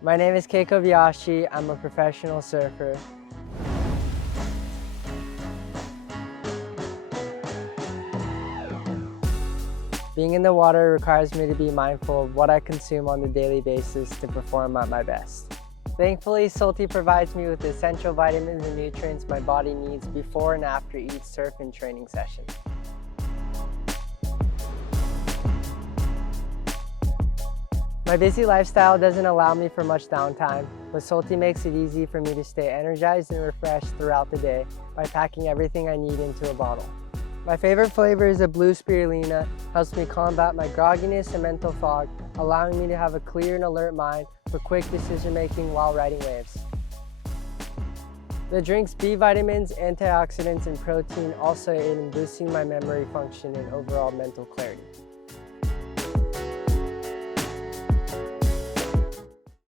My name is Kei Kobayashi. I'm a professional surfer. Being in the water requires me to be mindful of what I consume on a daily basis to perform at my best. Thankfully, Salty provides me with the essential vitamins and nutrients my body needs before and after each surf and training session. My busy lifestyle doesn't allow me for much downtime, but Salty makes it easy for me to stay energized and refreshed throughout the day by packing everything I need into a bottle. My favorite flavor is the Blue Spirulina. Helps me combat my grogginess and mental fog, allowing me to have a clear and alert mind for quick decision making while riding waves. The drink's B vitamins, antioxidants, and protein also aid in boosting my memory function and overall mental clarity.